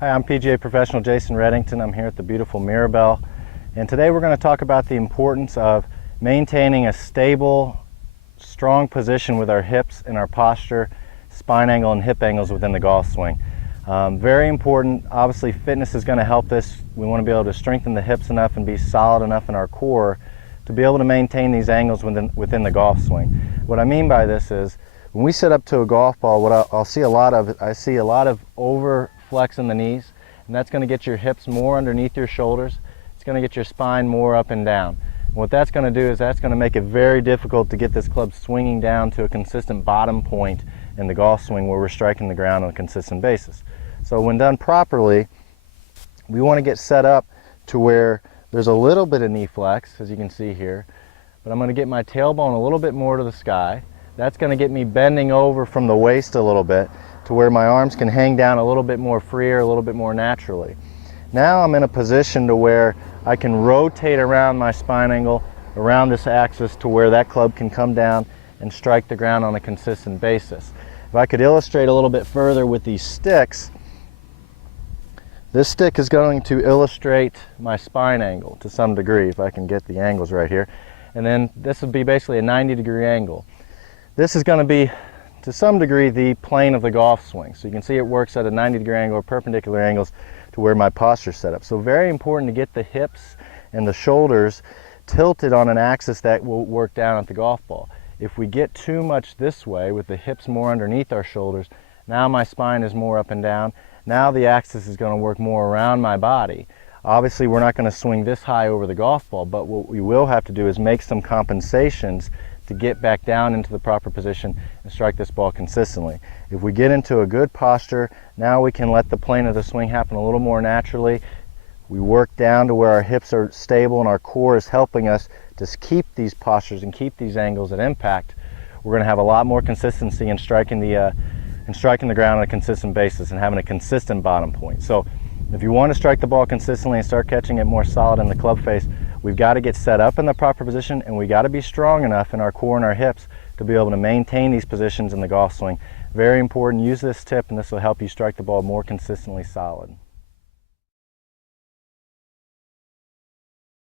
Hi, I'm PGA professional Jason Reddington. I'm here at the beautiful Mirabel, and today we're going to talk about the importance of maintaining a stable, strong position with our hips and our posture, spine angle and hip angles within the golf swing. Very important. Obviously, fitness is going to help this. We want to be able to strengthen the hips enough and be solid enough in our core to be able to maintain these angles within the golf swing. What I mean by this is, when we sit up to a golf ball, what I see a lot of over flex in the knees, and that's going to get your hips more underneath your shoulders. It's going to get your spine more up and down. And what that's going to do is that's going to make it very difficult to get this club swinging down to a consistent bottom point in the golf swing where we're striking the ground on a consistent basis. So when done properly, we want to get set up to where there's a little bit of knee flex, as you can see here, but I'm going to get my tailbone a little bit more to the sky. That's going to get me bending over from the waist a little bit to where my arms can hang down a little bit more freer, a little bit more naturally. Now I'm in a position to where I can rotate around my spine angle around this axis to where that club can come down and strike the ground on a consistent basis. If I could illustrate a little bit further with these sticks, this stick is going to illustrate my spine angle to some degree, if I can get the angles right here. And then this would be basically a 90-degree angle. This is going to be, to some degree, the plane of the golf swing. So you can see it works at a 90-degree angle, perpendicular angles to where my posture is set up. So very important to get the hips and the shoulders tilted on an axis that will work down at the golf ball. If we get too much this way with the hips more underneath our shoulders, now my spine is more up and down. Now the axis is going to work more around my body. Obviously, we're not going to swing this high over the golf ball, but what we will have to do is make some compensations to get back down into the proper position and strike this ball consistently. If we get into a good posture, now we can let the plane of the swing happen a little more naturally. We work down to where our hips are stable and our core is helping us to keep these postures and keep these angles at impact. We're going to have a lot more consistency in striking the ground on a consistent basis and having a consistent bottom point. So if you want to strike the ball consistently and start catching it more solid in the club face, we've got to get set up in the proper position, and we got to be strong enough in our core and our hips to be able to maintain these positions in the golf swing. Very important. Use this tip, and this will help you strike the ball more consistently solid.